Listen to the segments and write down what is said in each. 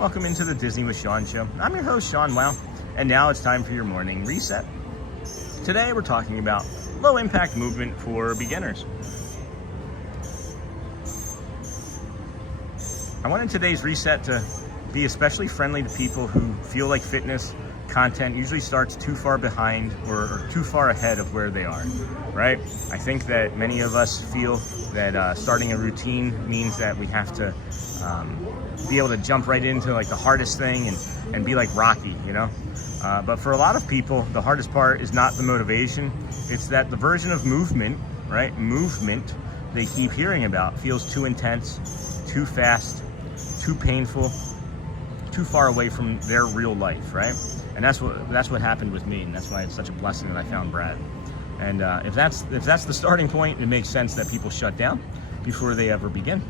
Welcome into the Disney with Sean show. I'm your host, Sean Wow, and now it's time for your morning reset. Today we're talking about low impact movement for beginners. I wanted today's reset to be especially friendly to people who feel like fitness content usually starts too far behind or too far ahead of where they are, right? I think that many of us feel that starting a routine means that we have to be able to jump right into like the hardest thing and be like Rocky, you know? But for a lot of people, the hardest part is not the motivation. It's that the version of movement, right? Movement they keep hearing about feels too intense, too fast, too painful, too far away from their real life, right? And that's what happened with me, and that's why it's such a blessing that I found Brad. And if that's the starting point, it makes sense that people shut down before they ever begin.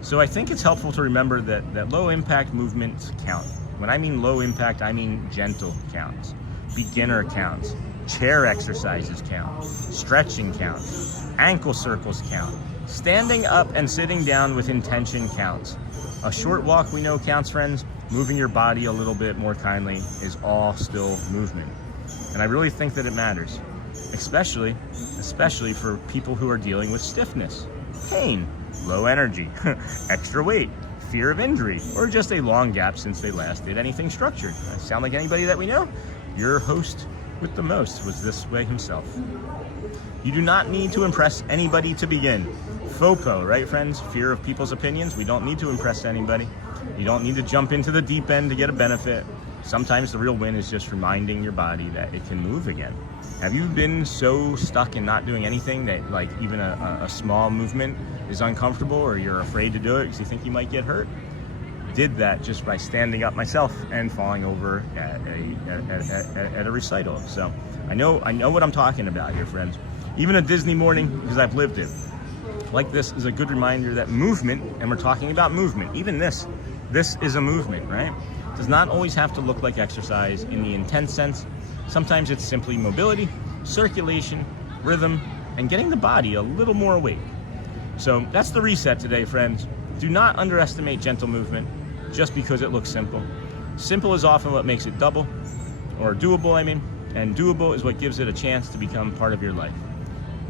So I think it's helpful to remember that low impact movements count. When I mean low impact, I mean gentle counts, beginner counts, chair exercises count, stretching counts, ankle circles count, standing up and sitting down with intention counts. A short walk we know counts, friends. Moving your body a little bit more kindly is all still movement. And I really think that it matters, especially for people who are dealing with stiffness, pain, low energy, extra weight, fear of injury, or just a long gap since they last did anything structured. I sound like anybody that we know? Your host with the most was this way himself. You do not need to impress anybody to begin. FOPO, right, friends? Fear of people's opinions. We don't need to impress anybody. You don't need to jump into the deep end to get a benefit. Sometimes the real win is just reminding your body that it can move again. Have you been so stuck in not doing anything that like even a small movement is uncomfortable, or you're afraid to do it because you think you might get hurt? Did that just by standing up myself and falling over at a recital. So I know what I'm talking about here, friends. Even a Disney morning, because I've lived it. Like this is a good reminder that movement, and we're talking about movement, even this is a movement, right? It does not always have to look like exercise in the intense sense. Sometimes it's simply mobility, circulation, rhythm, and getting the body a little more awake. So that's the reset today, friends. Do not underestimate gentle movement just because it looks simple. Simple is often what makes it double, or doable, I mean, and doable is what gives it a chance to become part of your life.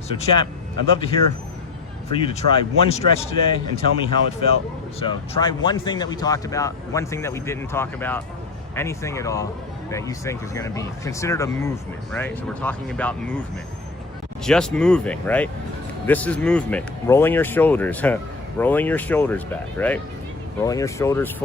So chat, I'd love to hear for you to try one stretch today and tell me how it felt. So try one thing that we talked about, one thing that we didn't talk about, anything at all that you think is going to be considered a movement, right? So we're talking about movement. Just moving, right? This is movement. Rolling your shoulders, rolling your shoulders back, right? Rolling your shoulders forward.